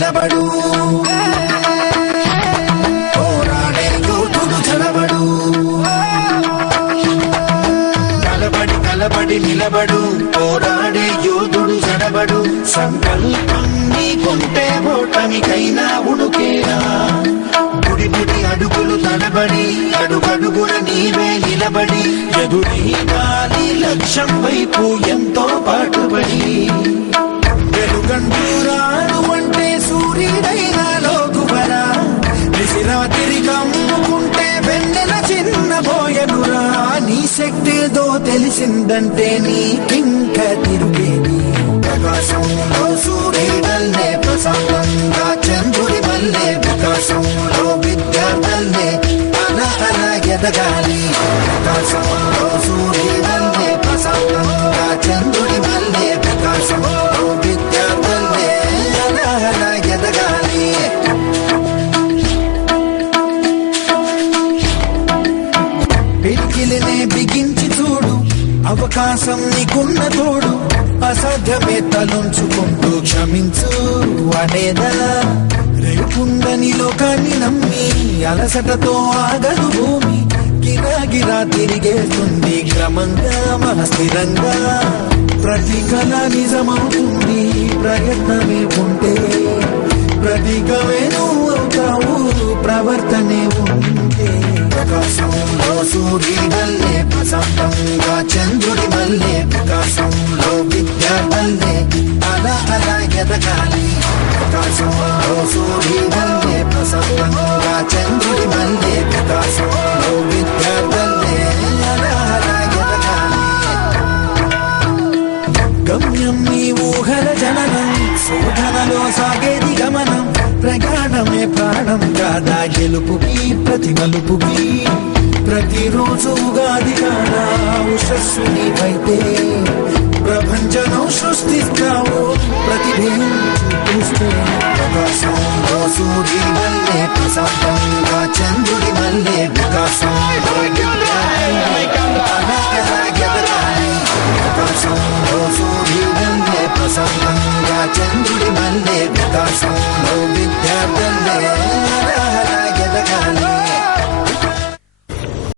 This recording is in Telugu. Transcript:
నిలబడు పోరాడే యోధుడు చలబడు కలబడి నిలబడు పోరాడే యోధుడు చడబడు సంకల్పం నీకుంటే ఓటమికైనా ఉడుకేరా బుడి అడుగులు తడబడి అడుగడుగున నీవే నిలబడి ఎదురీగాలి లక్ష్యం వైపు ఎంతో పాటుబడి వెలుగంటూరాడు అంటే సూర్యుడైనా లోకువరా విసిరాతిరి కమ్ముకుంటే వెన్నెల చిన్నబోయనురా నీ శక్తేదో తెలిసిందంటే నీకింక తిరుగేది ప్రకాశంలో సూర్యుడల్లే ప్రశాంతంగా చంద్రుడి మల్లె వికాసంలో విద్యార్థులే అలా ఎదగాలి ప్రకాశంలో సూర్యుడల్లే ప్రశాంతంగా చంద్రుడి మల్లె వికాసంలో విద్యార్థులే అలా ఎదగాలి పిడికిలినే బిగించి చూడు అవకాశం నీకున్న తోడు అసాధ్యమే తలుంచుకుంటూ క్షమించు అనేదా రేపుందని లోకాన్ని నమ్మి అలసటతో ఆగదు భూమి గిరాగిరా తిరిగేస్తుంది క్రమంగా మన స్థిరంగా ప్రతి కళ నిజమవుతుంది ప్రయత్నమే ఉంటే ప్రతీకమే నువ్వు అవుతావు ప్రవర్తనే ఉంటే ప్రకాశంలో సూర్యుడల్లే ప్రశాంతంగా చంద్రుడి మల్లె వికాసంలో విద్యార్థులే అలా ఎదగాలి ప్రకాశంలో సూర్యుడల్లే ప్రశాంతంగా చంద్రుడి మల్లె వికాసంలో విద్యార్థులే అలా ఎదగాలి గమ్యం నీ ఊహల జననం శోధనలో సాగేది గమనం ప్రయాణమే ప్రాణం కాదా గెలుపుకి ప్రతి మలుపుకి ప్రతిరోజు ఉగాది కాదా ఉషస్సు నీవైతే ప్రపంచం సృష్టిస్తావు ప్రతిభ చూస్తే ప్రకాశంలో సూర్యుడల్లే